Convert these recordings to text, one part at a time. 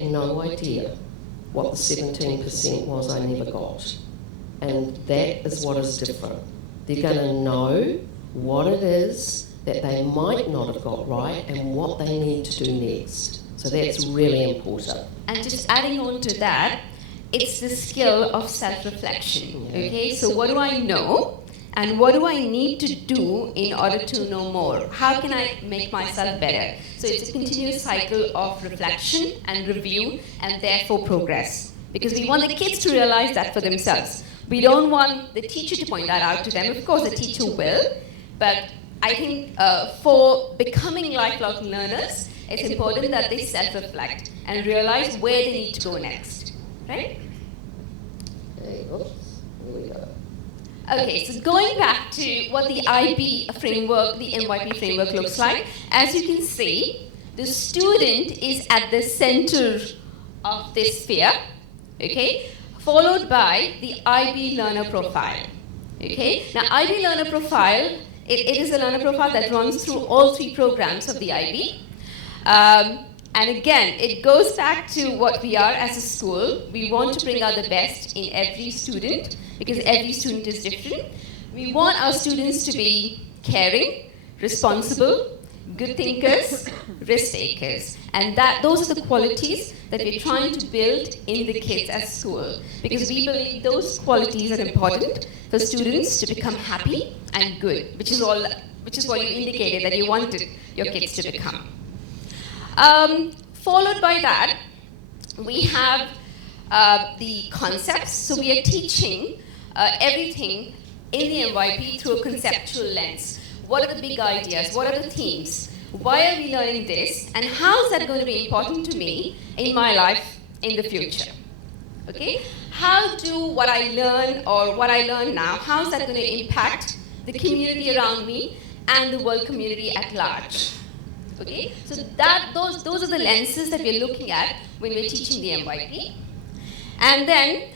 no idea what the 17% was I never got. And that is what is different. They're going to know what it is that they might not have got right and what they need to do next. So that's really important. And just adding on to that, it's the skill of self-reflection. Okay, so what do I know and what do I need to do in order to know more? How can I make myself better? So it's a continuous cycle of reflection and review and therefore progress. Because we want the kids to realize that for themselves. We don't want the teacher to point that out to them. Of course, the teacher will, but I think for becoming lifelong learners, it's important that they self-reflect and realize where they need to go next, right? Okay, oops, here we go. Okay, so going back to what the IB framework, the MYP framework looks like, as you can see, the student is at the center of this sphere, okay, followed by the IB learner profile, okay. Now, IB learner profile, it is a learner profile that runs through all 3 programs of the IB. And again, it goes back to what we are as a school. We want to bring out the best in every student because every student is different. We want our students to be caring, responsible, good thinkers, risk takers. And those are the qualities that we're trying to build in the kids at school because we believe those qualities are important for students to become happy and good, which is what you indicated that you wanted your kids to become. Followed by that, we have the concepts. So we are teaching everything in the MYP through a conceptual lens. What are the big ideas? What are the themes? Why are we learning this? And how is that going to be important to me in my life in the future? Okay? How do what I learn or what I learn now, how is that going to impact the community around me and the world community at large? Okay, so those are the lenses that we're looking at when we're teaching the MYP. And then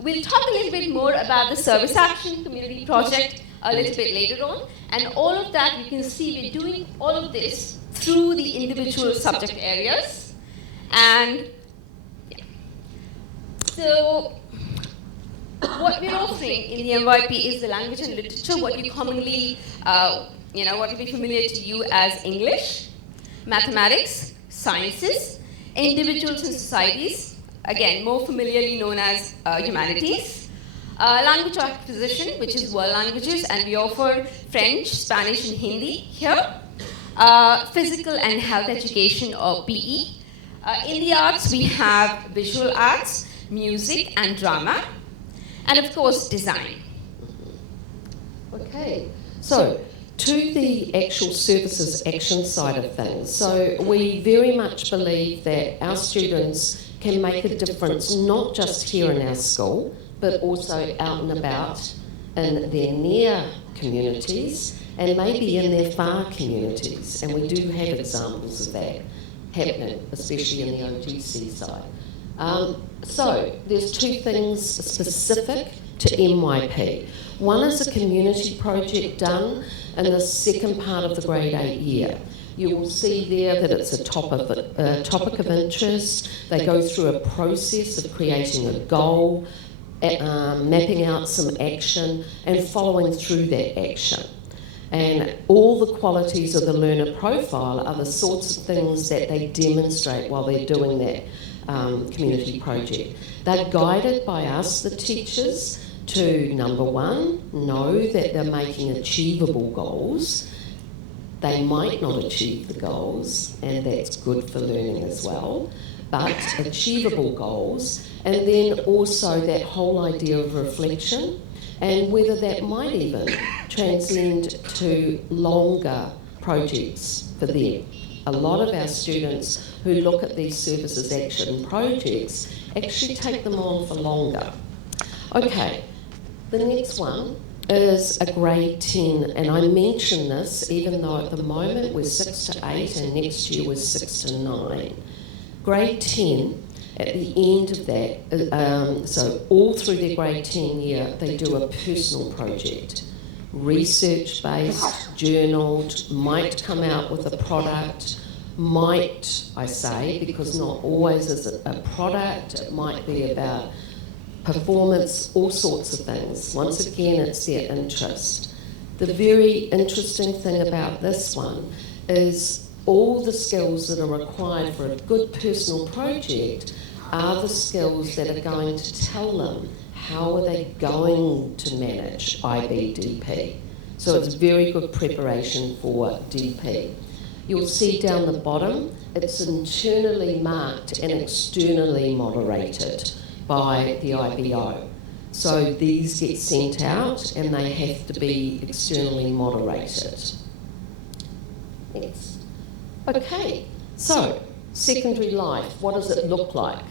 we'll talk a little bit more about the service action community project a little bit later on. And all of that, you can see we're doing all of this through the individual subject areas. And yeah. So what we're offering in the MYP is the language and literature, what you commonly what will be familiar to you as English, mathematics, sciences, individuals and societies, again, more familiarly known as humanities, language acquisition, which is world languages, and we offer French, Spanish, and Hindi here, physical and health education or PE. In the arts, we have visual arts, music, and drama, and of course, design. Okay, so to the actual services action side of things. So we very much believe that our students can make a difference not just here in our school, but also out and about in their near communities and maybe in their far communities. And we do have examples of that happening, especially in the OTC side. So there's 2 things specific to MYP. One is a community project done in the second part of the grade 8 year. You will see there that it's a topic of interest. They go through a process of creating a goal, mapping out some action and following through that action. And all the qualities of the learner profile are the sorts of things that they demonstrate while they're doing that community project. They're guided by us, the teachers, to, number 1, know that they're making achievable goals. They might not achieve the goals, and that's good for learning as well, but achievable goals, and then also that whole idea of reflection, and whether that might even transcend to longer projects for them. A lot of our students who look at these services action projects actually take them on for longer. Okay, the next one is a grade 10, and I mention this even though at the moment we're 6 to 8 and next year we're 6 to 9. Grade 10, at the end of that, so all through their grade 10 year, they do a personal project. Research-based, journaled, might come out with a product, might, I say, because not always is it a product, it might be about performance, all sorts of things. Once again, it's their interest. The very interesting thing about this one is all the skills that are required for a good personal project are the skills that are going to tell them how are they going to manage IBDP. So it's very good preparation for DP. You'll see down the bottom, it's internally marked and externally moderated by the IBO. So these get sent out and they have to be externally moderated. Next. Okay, so secondary life, what does it look like?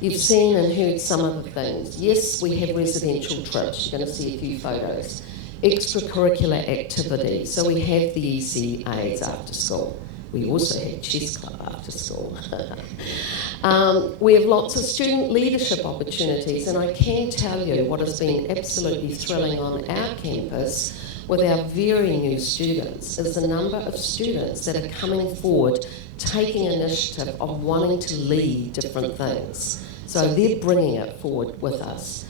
You've seen and heard some of the things. Yes, we have residential trips. You're going to see a few photos. Extracurricular activities. So we have the ECAs after school. We also have chess club after school. We have lots of student leadership opportunities, and I can tell you what has been absolutely thrilling on our campus with our very new students is the number of students that are coming forward, taking initiative of wanting to lead different things. So they're bringing it forward with us.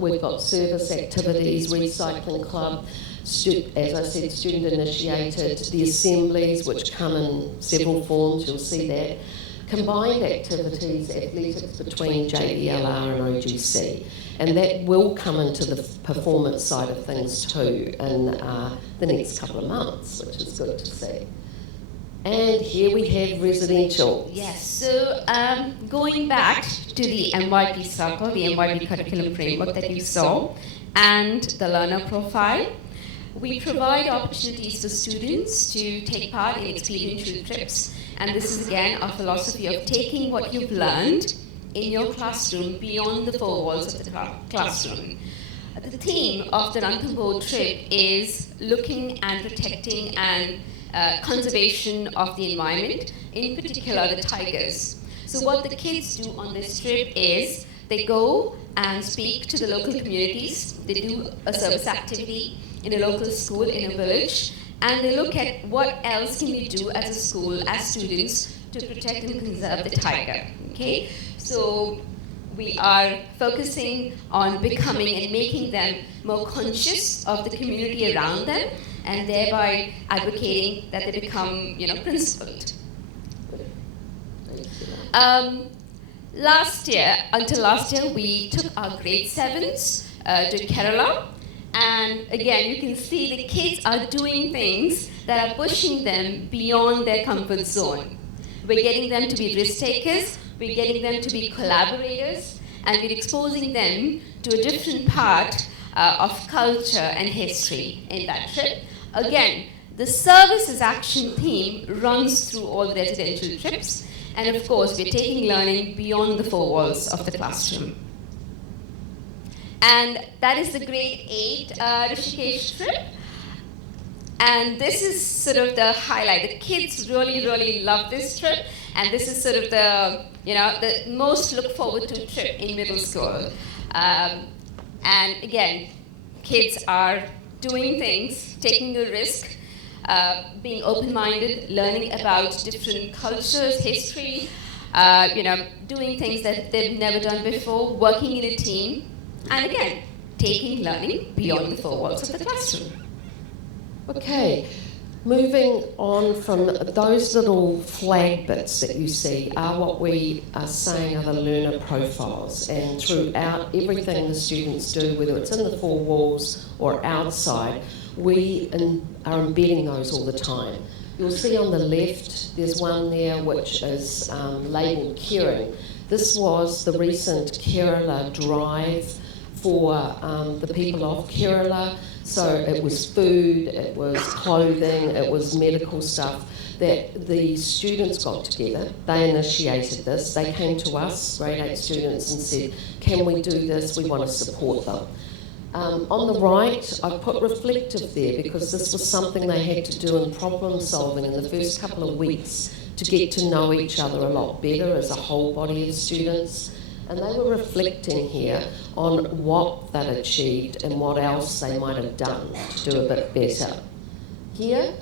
We've got service activities, recycling club, as I said, student initiated, the assemblies, which come in several forms, you'll see that. Combined activities, athletics between JVLR and OGC. And that will come into the performance side of things too in the next couple of months, which is good to see. And here we have residential. Yes, so going back to the MYP circle, the MYP curriculum framework that you saw, and the learner profile, we provide opportunities for students to take part in experiential trips. And this is again our philosophy of taking what you've learned in your classroom beyond the four walls of the classroom. The theme of the Ranthambore trip is looking and protecting and conservation of the environment, in particular the tigers. So what the kids do on this trip is they go and speak to the local communities, they do a service activity in a local school in a village, and they look at what else can we do as a school, as students, to protect and conserve the tiger. Okay? So we are focusing on becoming and making them more conscious of the community around them, and thereby advocating that they become, principled. Until last year, we took our grade 7s to Kerala. And again, you can see the kids are doing things that are pushing them beyond their comfort zone. We're getting them to be risk takers, we're getting them to be collaborators, and we're exposing them to a different part of culture and history in that trip. Again, the services action theme runs through all the residential trips, and of course, we're taking learning beyond the four walls of the classroom. And that is the grade 8 Rishikesh trip. And this is sort of the highlight. The kids really, really love this trip. And this is sort of the, the most look forward to trip in middle school. And again, kids are doing things, taking a risk, being open-minded, learning about different cultures, history, doing things that they've never done before, working in a team. And again, taking learning beyond the four walls of the classroom. Okay, moving on from those little flag bits that you see are what we are saying are the learner profiles. And throughout everything the students do, whether it's in the four walls or outside, we are embedding those all the time. You'll see on the left, there's one there which is labelled caring. This was the recent Kerala drive for the people of Kerala. So it was food, it was clothing, it was medical stuff that the students got together. They initiated this. They came to us, grade 8 students, and said, can we do this? We want to support them. On the right, I put reflective there because this was something they had to do in problem solving in the first couple of weeks to get to know each other a lot better as a whole body of students. And they were reflecting here on what they'd achieved and what else they might have done to do a bit better. Here,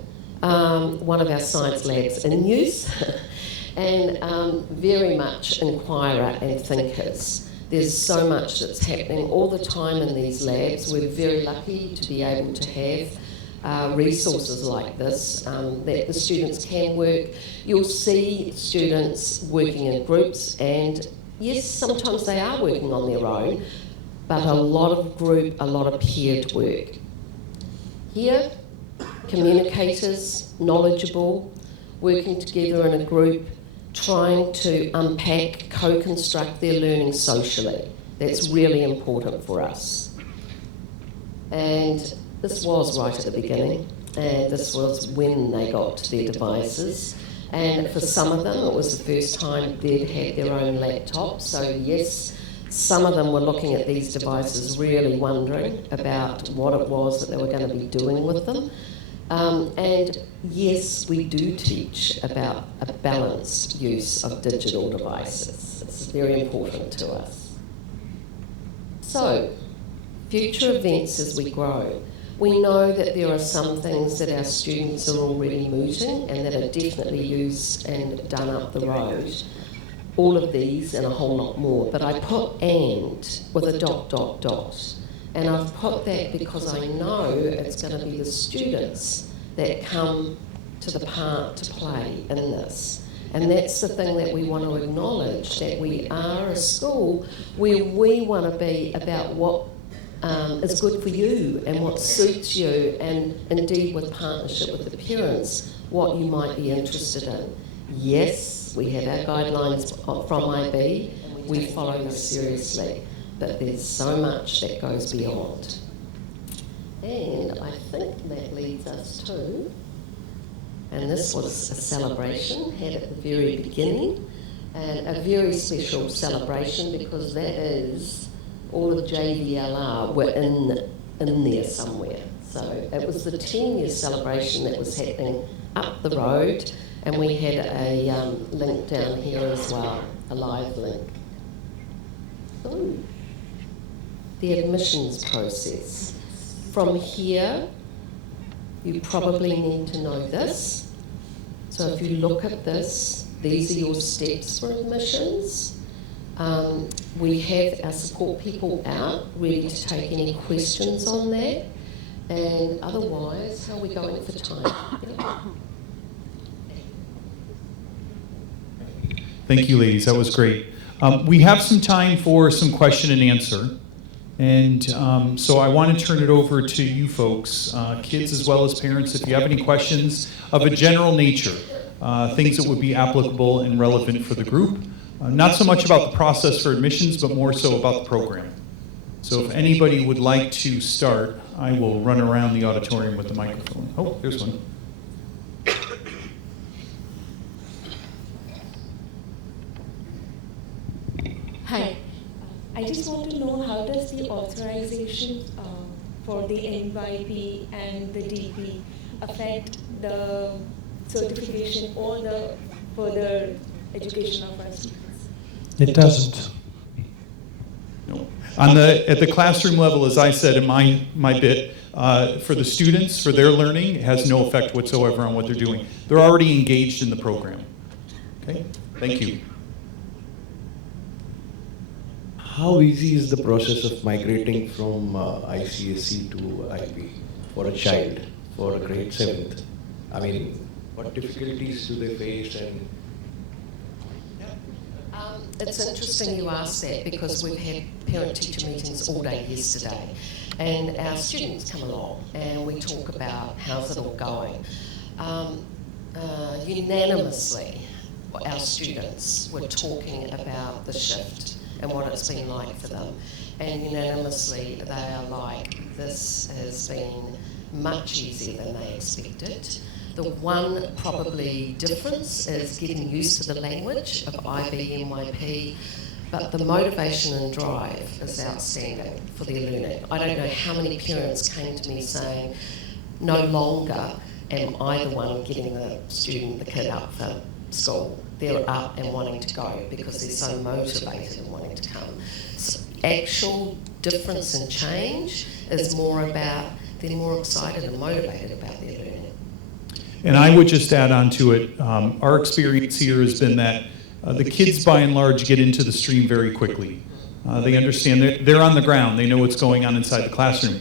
one of our science labs in use, and very much inquirer and thinkers. There's so much that's happening all the time in these labs. We're very lucky to be able to have resources like this that the students can work. You'll see students working in groups, and yes, sometimes they are working on their own, but a lot of group, a lot of paired work. Here, communicators, knowledgeable, working together in a group, trying to unpack, co-construct their learning socially. That's really important for us. And this was right at the beginning, and this was when they got their devices. And for some of them, it was the first time they'd had their own laptop. So yes, some of them were looking at these devices really wondering about what it was that they were going to be doing with them. And yes, we do teach about a balanced use of digital devices. It's very important to us. So, future events as we grow. We know that there are some things that our students are already mooting and that are definitely used and done up the road. All of these and a whole lot more. But I put "and" with a ... And I've put that because I know it's going to be the students that come to the part to play in this. And that's the thing that we want to acknowledge, that we are a school where we want to be about what is good for you and what suits you, and indeed with partnership with the parents, what you might be interested in. Yes, we have our guidelines from IB, we follow this seriously, but there's so much that goes beyond. And I think that leads us to, and this was a celebration had at the very beginning, and a very special celebration because that is all of JVLR were in there somewhere. So it was the 10-year celebration that was happening up the road, and we had a link down here as well, a live link. So, the admissions process. From here, you probably need to know this. So if you look at this, these are your steps for admissions. We have our support people out, ready to take any questions on that. And otherwise, how are we going for time? Thank you, ladies. That was great. We have some time for some question and answer. And so I want to turn it over to you folks, kids as well as parents, if you have any questions of a general nature, things that would be applicable and relevant for the group. Not so much about the process for admissions, but more so about the program. So if anybody would like to start, I will run around the auditorium with the microphone. Oh, there's one. Hi. I just want to know, how does the authorization for the MYP and the DP affect the certification or the further education of our students? It doesn't. No. At the classroom level, as I said in my bit, for the students, for their learning, it has no effect whatsoever on what they're doing. They're already engaged in the program. Okay? Thank you. How easy is the process of migrating from ICSE to IB for a child, for a grade 7th? I mean, what difficulties do they face? And It's interesting you ask that, because we've had parent-teacher meetings all day yesterday, and our students come along and we talk about how's it all going. Unanimously, our students were talking about the shift and what it's been like for them, and unanimously they are like, this has been much easier than they expected. The one probably difference is getting used to the language of IB, MYP, but the motivation and drive is outstanding for their learning. I don't know how many parents came to me saying, no longer am I the one getting the kid up for school. They're up and wanting to go because they're so motivated and wanting to come. So actual difference and change is more about, they're more excited and motivated about their learning. And I would just add on to it, our experience here has been that the kids by and large get into the stream very quickly. They understand, they're on the ground, they know what's going on inside the classroom.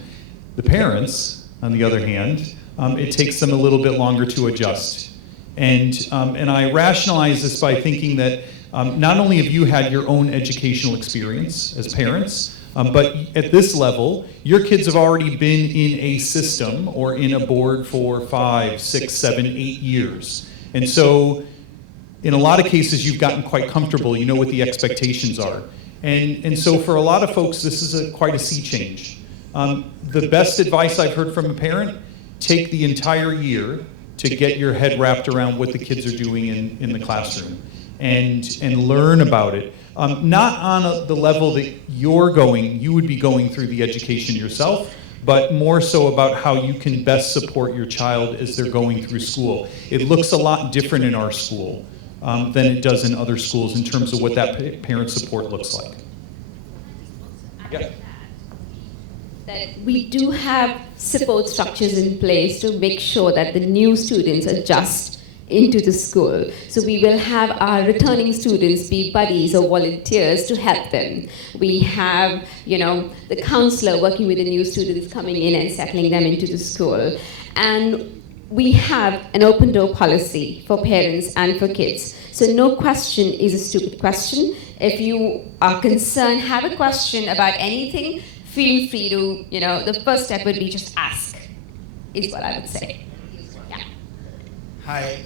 The parents, on the other hand, it takes them a little bit longer to adjust. And I rationalize this by thinking that not only have you had your own educational experience as parents, but at this level, your kids have already been in a system or in a board for 5, 6, 7, 8 years. And so, in a lot of cases, you've gotten quite comfortable, you know what the expectations are. And so for a lot of folks, this is quite a sea change. The best advice I've heard from a parent, take the entire year to get your head wrapped around what the kids are doing in the classroom and learn about it. Not on the level that you would be going through the education yourself, but more so about how you can best support your child as they're going through school. It looks a lot different in our school than it does in other schools in terms of what that parent support looks like. Yeah. That we do have support structures in place to make sure that the new students adjust into the school. So we will have our returning students be buddies or volunteers to help them. We have, the counselor working with the new students coming in and settling them into the school. And we have an open door policy for parents and for kids. So no question is a stupid question. If you are concerned, have a question about anything, feel free to, the first step would be just ask, is what I would say. Yeah. Hi,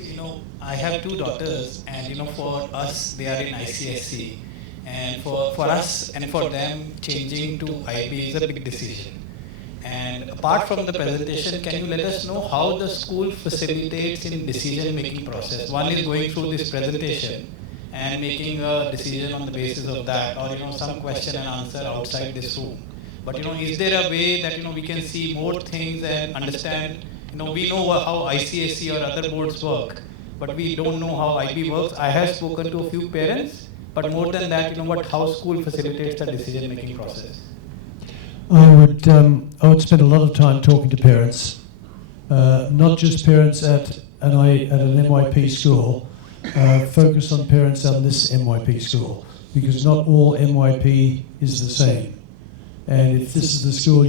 I have 2 daughters, and for us, they are in ICSE. And for us and for them, changing to IB is a big decision. And apart from the presentation, can you let us know how the school facilitates in decision-making process? One is going through this presentation and making a decision on the basis of that, or some question and answer outside this room. But is there a way that we can see more things and understand? We know how ICSE or other boards work, but we don't know how IB works. I have spoken to a few parents, but more than that, how school facilitates the decision-making process. I would spend a lot of time talking to parents, not just parents at an MYP school, focus on parents at this MYP school, because not all MYP is the same. And if this is the school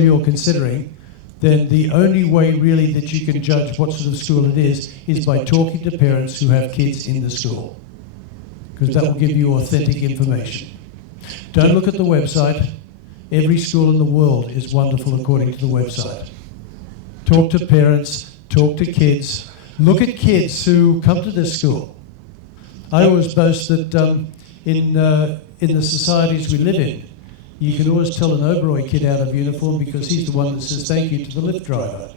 you're considering, then the only way really that you can judge what sort of school it is by talking to parents who have kids in the school, because that will give you authentic information. Don't look at the website. Every school in the world is wonderful according to the website. Talk to parents, talk to kids, look at kids who come to this school. I always boast that in the societies we live in, you can always tell an Oberoi kid out of uniform because he's the one that says thank you to the lift driver.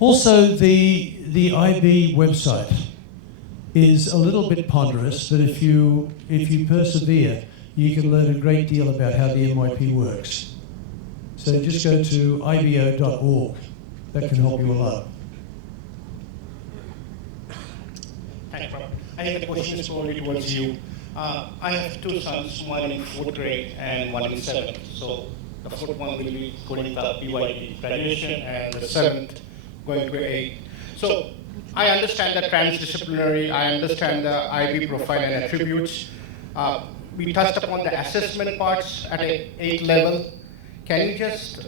Also, the IB website is a little bit ponderous, but if you persevere, you can learn a great deal about how the MYP works. So just go to ibo.org. That can help you a lot. Thanks, Rob. I think the question is probably towards you. I have 2 sons, one in 4th grade and one in 7th. So the 4th one will be going to BYP graduation and the 7th going to 8th. So I understand the transdisciplinary, I understand the IB profile and attributes. We touched upon the assessment parts at an 8th level. Can you just,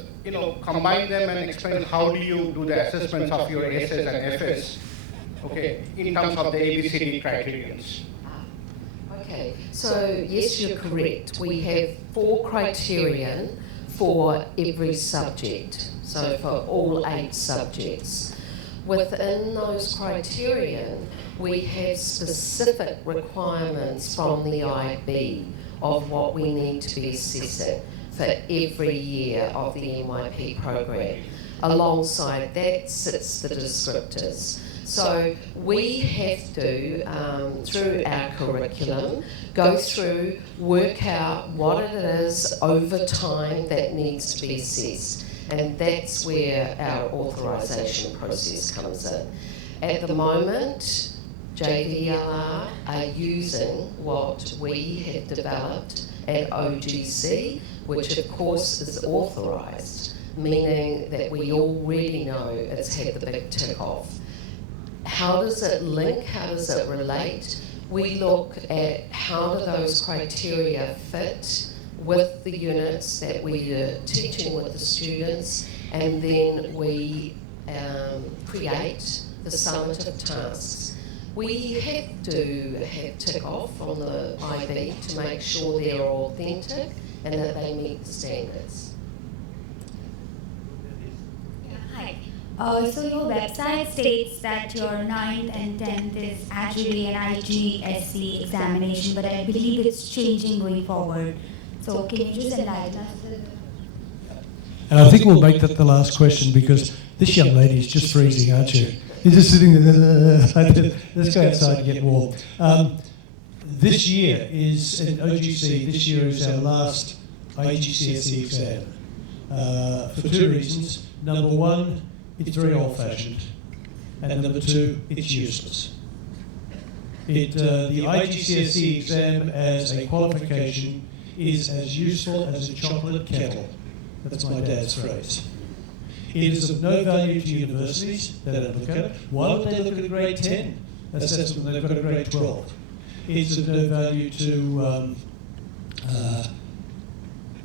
combine them and explain how do you do the assessments of your SS and FS, okay, in terms of the ABCD criterions? Okay, so yes, you're correct. We have 4 criterion for every subject, so for all 8 subjects. Within those criterion, we have specific requirements from the IB of what we need to be assessing for every year of the MYP program. Alongside that sits the descriptors. So we have to, through our curriculum, go through, work out what it is over time that needs to be assessed. And that's where our authorisation process comes in. At the moment, JVLR are using what we have developed at OGC, which of course is authorised meaning that we already know it's had the big tick off. How does it link? How does it relate? We look at how do those criteria fit with the units that we are teaching with the students, and then we create the summative tasks. We have to have tick off on the IB to make sure they're authentic and that they meet the standards. Hi. So your website states that your 9th and 10th is actually an IGSC examination, but I believe it's changing going forward. So can you just enlighten us? And I think we'll make that the last question, because this young lady is just freezing, aren't you? You're just sitting there. Let's go outside and get warm. This year is an OGC. This year is our last IGCSE exam for two reasons. Number one, it's very old-fashioned, and number two, it's useless. The IGCSE exam as a qualification is as useful as a chocolate kettle. That's my dad's phrase. It is of no value to universities. They don't look at it. Why would they look at a grade 10 assessment when they've got a grade 12? It's of no value to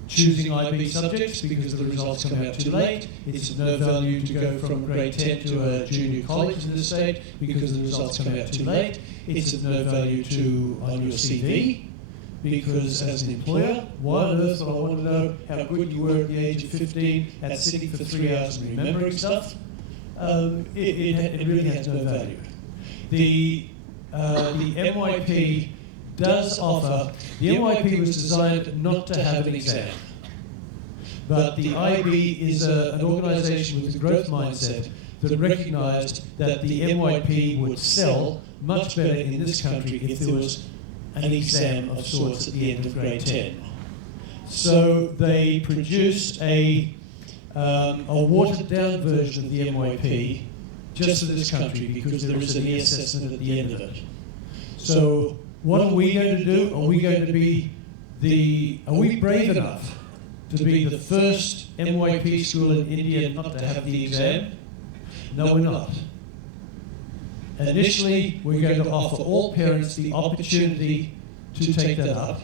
choosing IB subjects because the results come out too late. It's of no value to go from grade 10 to a junior college in the state because the results come out too late. It's of no value on your CV because as an employer, why on earth would I want to know how good you were at the age of 15 at sitting for 3 hours and remembering stuff? It really has no value. The MYP does offer, the MYP was designed not to have an exam, but the IB is an organisation with a growth mindset that recognised that the MYP would sell much better in this country if there was an exam of sorts at the end of grade 10. So they produced a watered down version of the MYP just for this country because there is an e-assessment at the end of it. So what are we going to do? Are we brave enough to be the first MYP school in India not to have the exam? No, we're not. Initially, we're going to offer all parents the opportunity to take that up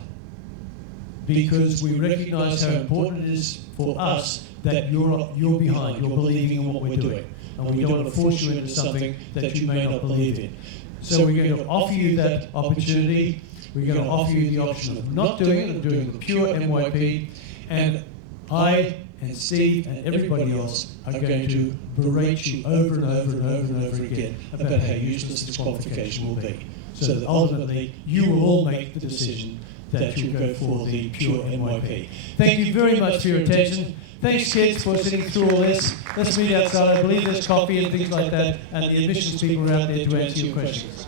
because we recognise how important it is for us that you're behind, you're believing in what we're doing. And we don't want to force you into something that you may not believe in. So we're going to offer you that opportunity. We're going to offer you the option of not doing it and doing the pure MYP. And I and Steve and everybody else are going to berate you over and over and over and over again about how useless this qualification will be. So that ultimately you will all make the decision that you'll go for the pure MYP. Thank you very much for your attention. Thanks, kids, for sitting through all this. Let's meet outside. I believe there's coffee and things like that, and the admissions people are out there to answer your questions.